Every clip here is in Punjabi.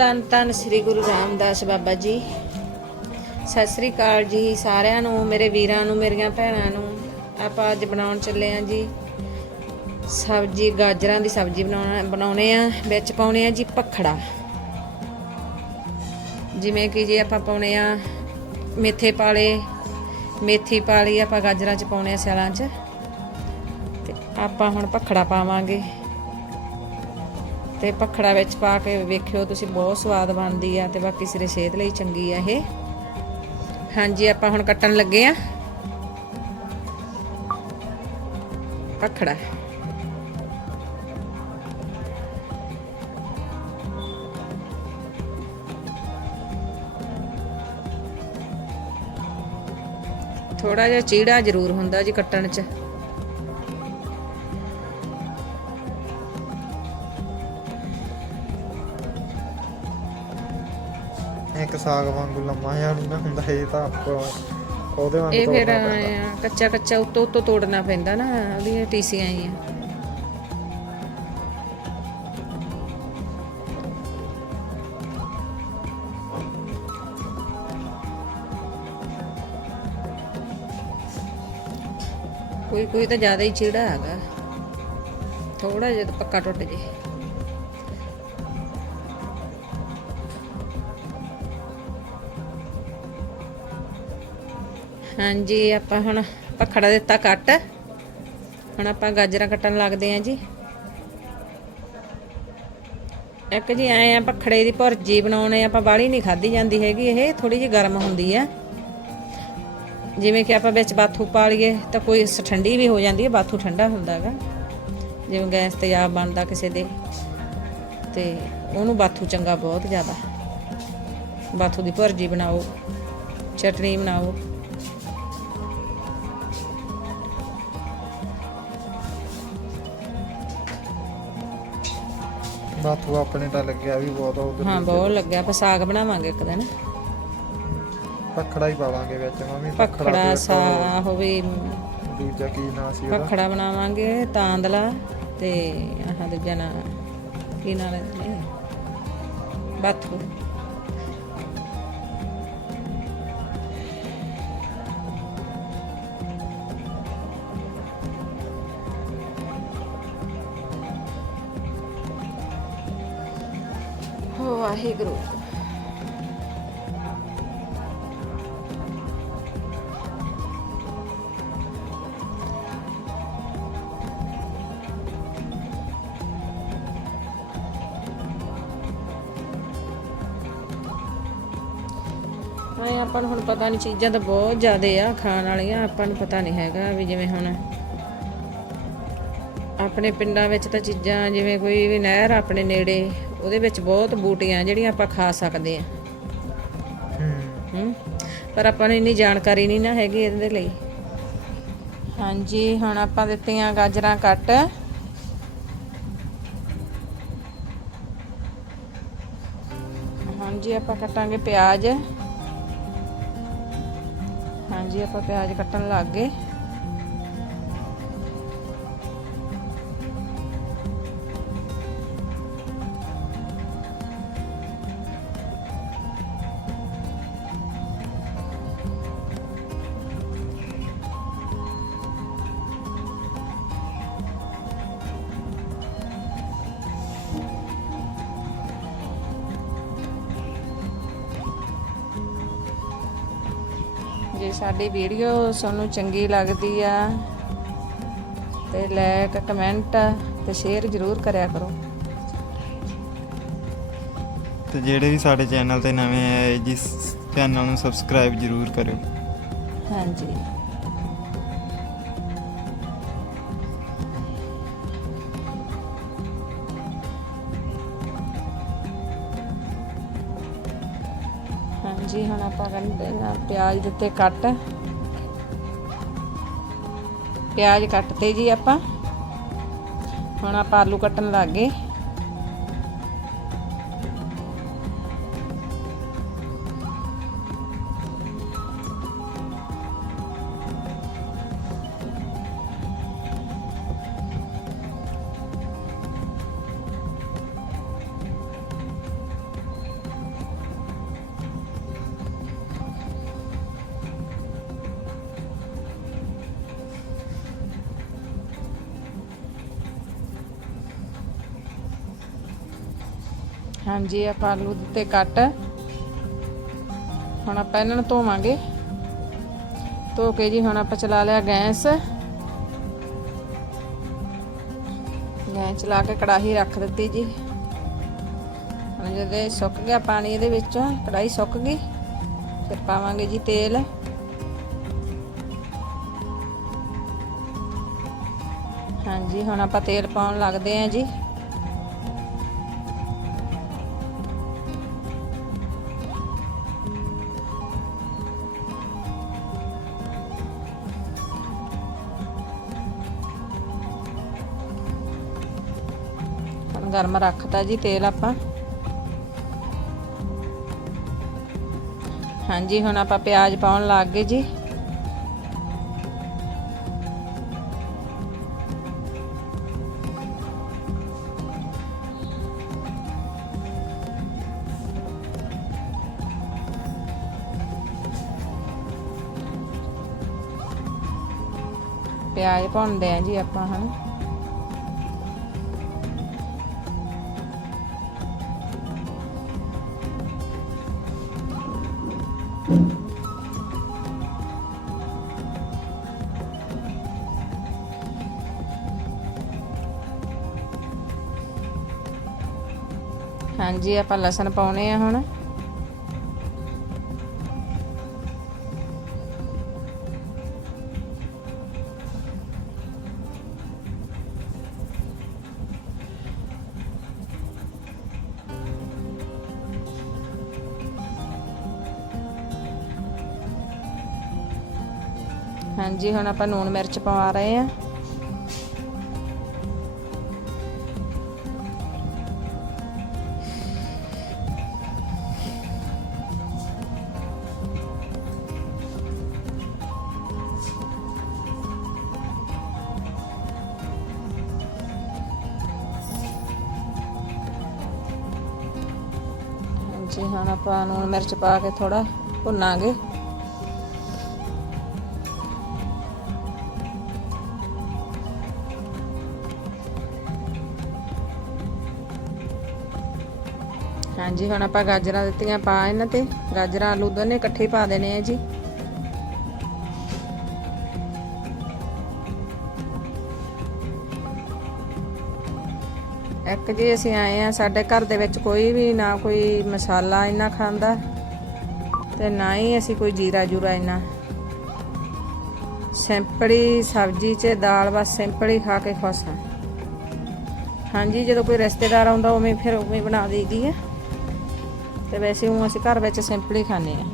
ਧੰਨ ਧੰਨ ਸ੍ਰੀ ਗੁਰੂ ਰਾਮਦਾਸ ਬਾਬਾ ਜੀ। ਸਤਿ ਸ੍ਰੀ ਅਕਾਲ ਜੀ ਸਾਰਿਆਂ ਨੂੰ, ਮੇਰੇ ਵੀਰਾਂ ਨੂੰ, ਮੇਰੀਆਂ ਭੈਣਾਂ ਨੂੰ। ਆਪਾਂ ਅੱਜ ਬਣਾਉਣ ਚੱਲੇ ਆਂ ਜੀ ਸਬਜੀ, ਗਾਜਰਾਂ ਦੀ ਸਬਜੀ ਬਣਾਉਣਾ, ਬਣਾਉਣੇ ਆ ਵਿੱਚ ਪਾਉਣੇ ਆ ਜੀ ਪਖੜਾ ਜਿਵੇਂ ਕਿ ਜੀ ਆਪਾਂ ਪਾਉਣੇ ਆ ਮੇਥੇ ਪਾਲੇ, ਮੇਥੀ ਪਾਲੀ, ਆਪਾਂ ਗਾਜਰਾਂ ਚ ਪਾਉਣੇ ਆ ਸਿਆਲਾਂ ਚ। ਤੇ ਆਪਾਂ ਹੁਣ ਪਖੜਾ ਪਾਵਾਂਗੇ। ਤੇ ਪਖੜਾ ਵਿੱਚ ਪਾ ਕੇ ਵੇਖਿਓ, ਤੁਸੀਂ ਬਹੁਤ ਸਵਾਦ ਬਣਦੀ ਆ ਤੇ ਬਾਕੀ ਸਿਰੇ ਸਿਹਤ ਲਈ ਚੰਗੀ ਆ ਇਹ। ਹਾਂਜੀ, ਆਪਾਂ ਹੁਣ ਕੱਟਣ ਲੱਗੇ ਆ। ਪਖੜਾ। ਥੋੜਾ ਜਿਹਾ ਚੀੜਾ ਜ਼ਰੂਰ ਹੁੰਦਾ ਜੀ ਕੱਟਣ 'ਚ। ਇੱਕ ਸਾਗ ਵਾਂਗੂ ਲੰਮਾ ਨਹੀਂ ਨਾ ਹੁੰਦਾ ਇਹ ਤਾਂ ਆਪਾਂ ਉਹਦੇ ਵਾਂਗ ਇਹ ਫਿਰ ਤੋੜਨਾ ਪੈਂਦਾ। ਐਂ ਕੱਚਾ ਕੱਚਾ ਉੱਤੋਂ ਉੱਤੋਂ ਤੋੜਨਾ ਪੈਂਦਾ ਨਾ ਉਹਦੀਆਂ ਟੀਸੀਆਂ ਹੀ ਆ। ਕੋਈ ਕੋਈ ਤਾਂ ਜ਼ਿਆਦਾ ਹੀ ਚੀੜਾ ਹੈਗਾ। ਥੋੜਾ ਜਿਹਾ ਤਾਂ ਪੱਕਾ ਟੁੱਟ ਜੇ। ਹਾਂਜੀ, ਆਪਾਂ ਹੁਣ ਪਖੜਾ ਦਿੱਤਾ ਕੱਟ। ਹੁਣ ਆਪਾਂ ਗਾਜਰਾਂ ਕੱਟਣ ਲੱਗਦੇ ਆਂ ਜੀ। ਇੱਕ ਜੀ ਐ ਆ ਪਖੜੇ ਦੀ ਭੁਰਜੀ ਬਣਾਉਣੇ ਆਪਾਂ ਬਾਲੀ ਨਹੀਂ ਖਾਦੀ ਜਾਂਦੀ ਹੈਗੀ, ਇਹ ਥੋੜੀ ਜਿਹੀ ਗਰਮ ਹੁੰਦੀ ਆ। ਜਿਵੇਂ ਕਿ ਆਪਾਂ ਵਿੱਚ ਬਾਥੂ ਪਾ ਲਈਏ, ਤਾਂ ਕੋਈ ਠੰਡੀ ਵੀ ਹੋ ਜਾਂਦੀ ਹੈ ਬਾਥੂ ਠੰਡਾ ਹੁੰਦਾ ਹੈਗਾ। ਜਿਵੇਂ ਗੈਸ ਤੇ ਆਪ ਬਣਦਾ ਕਿਸੇ ਦੇ, ਤੇ ਉਹਨੂੰ ਬਾਥੂ ਚੰਗਾ ਬਹੁਤ ਜ਼ਿਆਦਾ। ਬਾਥੂ ਦੀ ਭੁਰਜੀ ਬਣਾਓ, ਚਟਨੀ ਬਣਾਓ। ਬਾਥੂ ਆਪਣੇ ਤਾਂ ਲੱਗਿਆ ਵੀ ਬਹੁਤ ਉਧਰ ਹਾਂ ਬਹੁਤ ਲੱਗਿਆ। ਆਪਾਂ ਸਾਗ ਬਣਾਵਾਂਗੇ ਇੱਕ ਦਿਨ। ਪਖੜਾ ਹੀ ਪਾਵਾਂਗੇ ਵਿੱਚ ਮੰਮੀ ਪਖੜਾ ਸਾ ਹੋਵੇ ਦੂਜਾ ਕੀ ਨਾਂ ਸੀ ਉਹਦਾ? ਪਖੜਾ ਬਣਾਵਾਂਗੇ ਤਾਂਦਲਾ ਤੇ ਆਹ ਦੂਜਾ ਨਾ ਕੀ ਨੇ ਬਾਥੂ। ਵਾਹਿਗੁਰੂ। ਹਾਂ ਆਪਾਂ ਨੂੰ ਹੁਣ ਪਤਾ ਨਹੀਂ ਚੀਜ਼ਾਂ ਤਾਂ ਬਹੁਤ ਜ਼ਿਆਦਾ ਆ, ਖਾਣ ਵਾਲੀਆਂ, ਆਪਾਂ ਨੂੰ ਪਤਾ ਨਹੀਂ ਹੈਗਾ ਵੀ ਜਿਵੇਂ ਹੁਣ ਆਪਣੇ ਪਿੰਡਾਂ ਵਿੱਚ ਤਾਂ ਚੀਜ਼ਾਂ ਜਿਵੇਂ ਕੋਈ ਵੀ ਨਹਿਰ ਆਪਣੇ ਨੇੜੇ ਉਹਦੇ ਵਿੱਚ ਬਹੁਤ ਬੂਟੀਆਂ ਜਿਹੜੀਆਂ ਆਪਾਂ ਖਾ ਸਕਦੇ ਆ ਹੂੰ। ਪਰ ਆਪਾਂ ਨੂੰ ਇੰਨੀ ਜਾਣਕਾਰੀ ਨਹੀਂ ਨਾ ਹੈਗੀ ਇਹਦੇ ਲਈ। ਹਾਂਜੀ ਹੁਣ ਆਪਾਂ ਦਿੱਤੀਆਂ ਗਾਜਰਾਂ ਕੱਟ। ਹਾਂਜੀ ਆਪਾਂ ਕੱਟਾਂਗੇ ਪਿਆਜ਼। ਹਾਂਜੀ ਆਪਾਂ ਪਿਆਜ਼ ਕੱਟਣ ਲੱਗ ਗਏ। ਜੇ ਸਾਡੀ ਵੀਡੀਓ ਤੁਹਾਨੂੰ ਚੰਗੀ ਲੱਗਦੀ ਆ। ਤੇ ਲਾਇਕ ਕਮੈਂਟ ਤੇ ਸ਼ੇਅਰ ਜ਼ਰੂਰ ਕਰਿਆ ਕਰੋ। ਤੇ ਜਿਹੜੇ ਵੀ ਸਾਡੇ ਚੈਨਲ ਤੇ ਨਵੇਂ ਆਏ ਜਿਸ ਚੈਨਲ ਨੂੰ ਸਬਸਕ੍ਰਾਈਬ ਜਰੂਰ ਕਰਿਓ। ਹਾਂਜੀ। ਜੀ ਹੁਣ ਆਪਾਂ ਗੰਢੇ ਨਾਲ ਪਿਆਜ਼ ਦਿੱਤੇ ਕੱਟ। ਪਿਆਜ਼ ਕੱਟਤੇ ਜੀ ਆਪਾਂ। ਹੁਣ ਆਪਾਂ ਆਲੂ ਕੱਟਣ ਲੱਗ ਗਏ। ਹਾਂਜੀ, ਆਪਾਂ ਆਲੂ ਦਿੱਤੇ ਕੱਟ। ਹੁਣ ਆਪਾਂ ਇਹਨਾਂ ਨੂੰ ਧੋਵਾਂਗੇ। ਧੋ ਕੇ ਜੀ ਹੁਣ ਆਪਾਂ ਚਲਾ ਲਿਆ ਗੈਸ। ਗੈਸ ਚਲਾ ਕੇ ਕੜਾਹੀ ਰੱਖ ਦਿੱਤੀ ਜੀ। ਹੁਣ ਜਦੋਂ ਸੁੱਕ ਗਿਆ ਪਾਣੀ ਇਹਦੇ ਵਿੱਚੋਂ, ਕੜਾਹੀ ਸੁੱਕ ਗਈ, ਫਿਰ ਪਾਵਾਂਗੇ ਜੀ ਤੇਲ। ਹਾਂਜੀ, ਹੁਣ ਆਪਾਂ ਤੇਲ ਪਾਉਣ ਲੱਗਦੇ ਆਂ ਜੀ। ਗਰਮ ਰੱਖਤਾ ਜੀ ਤੇਲ ਆਪਾਂ। ਹਾਂਜੀ, ਹੁਣ ਆਪਾਂ ਪਿਆਜ਼ ਪਾਉਣ ਲੱਗ ਗਏ ਜੀ। ਪਿਆਜ਼ ਭੁੰਨਦੇ ਆ ਜੀ ਆਪਾਂ ਹੁਣ। ਹਾਂਜੀ ਆਪਾਂ ਲਸਣ ਪਾਉਣੇ ਆ ਹੁਣ। ਹਾਂਜੀ ਹੁਣ ਆਪਾਂ ਨੂਣ ਮਿਰਚ ਪਵਾ ਰਹੇ ਆ। ਹਾਂਜੀ, ਹੁਣ ਆਪਾਂ ਨੂਣ ਮਿਰਚ ਪਾ ਕੇ ਥੋੜਾ ਭੁੰਨਾਂਗੇ। ਹਾਂਜੀ, ਹੁਣ ਆਪਾਂ ਗਾਜਰਾਂ ਦਿੱਤੀਆਂ ਪਾ ਇਹਨਾਂ ਤੇ। ਗਾਜਰਾਂ ਆਲੂ ਦੋਨੇ ਇਕੱਠੇ ਪਾ ਦੇਣੇ ਆ ਜੀ। ਇੱਕ ਜੀ ਅਸੀਂ ਆਏ ਆ ਸਾਡੇ ਘਰ ਦੇ ਵਿੱਚ ਕੋਈ ਵੀ ਨਾ ਕੋਈ ਮਸਾਲਾ ਇੰਨਾ ਖਾਂਦਾ ਤੇ ਨਾ ਹੀ ਅਸੀਂ ਕੋਈ ਜੀਰਾ ਜੂਰਾ ਇੰਨਾ। ਸਿੰਪਲੀ ਸਬਜ਼ੀ 'ਚ ਦਾਲ ਬਸ ਸਿੰਪਲੀ ਖਾ ਕੇ ਖੁਸ਼ ਹਾਂ। ਹਾਂਜੀ, ਜਦੋਂ ਕੋਈ ਰਿਸ਼ਤੇਦਾਰ ਆਉਂਦਾ ਉਵੇਂ ਫਿਰ ਉਵੇਂ ਬਣਾ ਦੇਈਦੀ ਆ। ਤੇ ਵੈਸੇ ਉਹ ਅਸੀਂ ਘਰ ਵਿੱਚ ਸਿੰਪਲੀ ਹੀ ਖਾਂਦੇ ਆ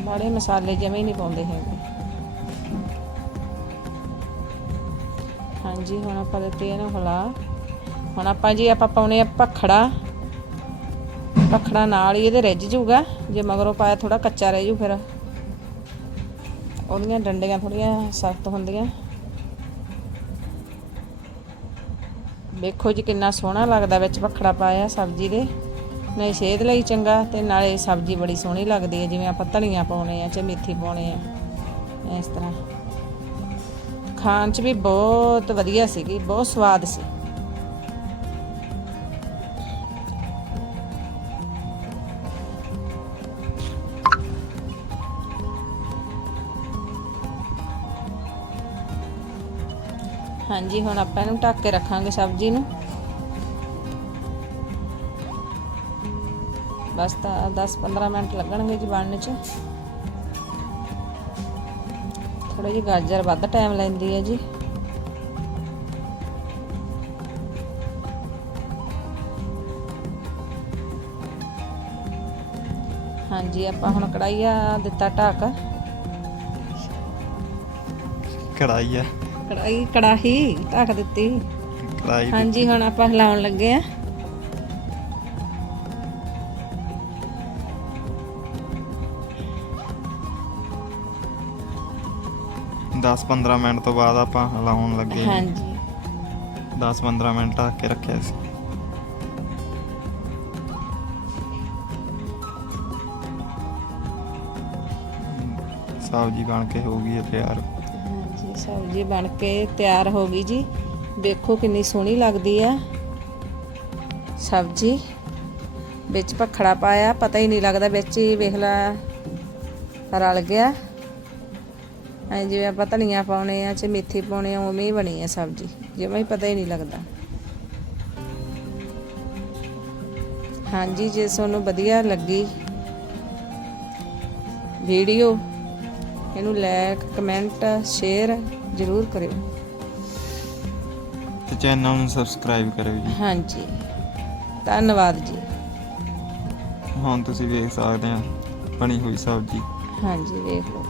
ਬੜੇ ਮਸਾਲੇ ਜਮੇ ਨਹੀਂ ਪਾਉਂਦੇ ਹੈਗੇ। ਹਾਂਜੀ, ਹੁਣ ਆਪਾਂ ਦਿੱਤੇ ਇਹਨੂੰ ਹਿਲਾ। ਹੁਣ ਆਪਾਂ ਜੀ, ਆਪਾਂ ਪਾਉਣੇ ਆ ਭਖੜਾ। ਭਖੜਾ ਨਾਲ ਹੀ ਇਹਦੇ ਰਿੱਝ ਜੂਗਾ। ਜੇ ਮਗਰੋਂ ਪਾਇਆ ਥੋੜਾ ਕੱਚਾ ਰਹਿ ਜੂ ਫਿਰ। ਉਹਦੀਆਂ ਡੰਡੀਆਂ ਥੋੜੀਆਂ ਸਖਤ ਹੁੰਦੀਆਂ। ਵੇਖੋ ਜੀ ਕਿੰਨਾ ਸੋਹਣਾ ਲੱਗਦਾ ਵਿੱਚ ਪਖੜਾ ਪਾਇਆ ਸਬਜ਼ੀ ਦੇ। ਨਾਲੇ ਸਿਹਤ ਲਈ ਚੰਗਾ ਤੇ ਨਾਲੇ ਸਬਜ਼ੀ ਬੜੀ ਸੋਹਣੀ ਲੱਗਦੀ ਹੈ। ਜਿਵੇਂ ਆਪਾਂ ਧਨੀਆ ਪਾਉਣੇ ਆ ਚ ਮੇਥੀ ਪਾਉਣੇ ਆ। ਇਸ ਤਰ੍ਹਾਂ। ਖਾਣ ਚ ਵੀ ਬਹੁਤ ਵਧੀਆ ਸੀਗੀ, ਬਹੁਤ ਸਵਾਦ ਸੀ। ਹਾਂਜੀ, ਹੁਣ ਆਪਾਂ ਇਹਨੂੰ ਢੱਕ ਕੇ ਰੱਖਾਂਗੇ ਸਬਜ਼ੀ ਨੂੰ। ਬਸ ਤਾਂ 10-15 ਮਿੰਟ ਲੱਗਣਗੇ ਜੀ ਬਣਨ ਚ। ਥੋੜੀ ਜਿਹੀ ਗਾਜਰ ਵੱਧ ਟਾਈਮ ਲੈਂਦੀ ਹੈ ਜੀ। ਹਾਂਜੀ ਆਪਾਂ ਹੁਣ ਕੜਾਈਆ ਦਿੱਤਾ ਢੱਕ। ਕੜਾਈ ਆ। ਕੜਾਈ ਕੜਾਹੀ ਢੱਕ ਦਿੱਤੀ। ਕੜਾਈ ਹਾਂਜੀ ਹੁਣ ਆਪਾਂ ਹਿਲਾਉਣ ਲੱਗੇ ਆ। ਦਸ 15 ਮਿੰਟ ਤੋਂ ਬਾਅਦ ਆਪਾਂ ਹਿਲਾਉਣ ਲੱਗੇ ਹਾਂਜੀ। 10 15 ਮਿੰਟ ਢੱਕ ਕੇ ਰੱਖਿਆ ਸੀ। ਸਬਜ਼ੀ ਬਣ ਕੇ ਹੋ ਗਈ ਹੈ ਤਿਆਰ। ਹਾਂਜੀ ਸਬਜ਼ੀ ਬਣ ਕੇ ਤਿਆਰ ਹੋ ਗਈ ਜੀ। ਵੇਖੋ ਕਿੰਨੀ ਸੋਹਣੀ ਲੱਗਦੀ ਆ ਸਬਜ਼ੀ। ਵਿੱਚ ਭਖੜਾ ਪਾਇਆ ਪਤਾ ਹੀ ਨਹੀਂ ਲੱਗਦਾ ਵਿੱਚ ਹੀ ਵੇਖ ਲਾ ਰਲ ਗਿਆ। ਐ ਜਿਵੇਂ ਆਪਾਂ ਧਨੀਆ ਪਾਉਣੇ ਆ ਚ ਮੇਥੀ ਪਾਉਣੇ ਆ ਉਵੇਂ ਹੀ ਬਣੀ ਆ ਸਬਜ਼ੀ। ਜਿਵੇਂ ਹੀ ਪਤਾ ਹੀ ਨਹੀਂ ਲੱਗਦਾ। ਹਾਂਜੀ ਜੇ ਤੁਹਾਨੂੰ ਵਧੀਆ ਲੱਗੀ ਵੀਡੀਓ ਇਹਨੂੰ ਲਾਇਕ ਕਮੈਂਟ ਸ਼ੇਅਰ ਜ਼ਰੂਰ ਕਰਿਓ। ਤੇ ਚੈਨਲ ਨੂੰ ਸਬਸਕ੍ਰਾਈਬ ਕਰਿਓ ਜੀ। ਹਾਂਜੀ। ਧੰਨਵਾਦ ਜੀ। ਹੁਣ ਤੁਸੀਂ ਵੇਖ ਸਕਦੇ ਆ ਬਣੀ ਹੋਈ ਸਬਜ਼ੀ। ਹਾਂਜੀ ਵੇਖ ਲਓ।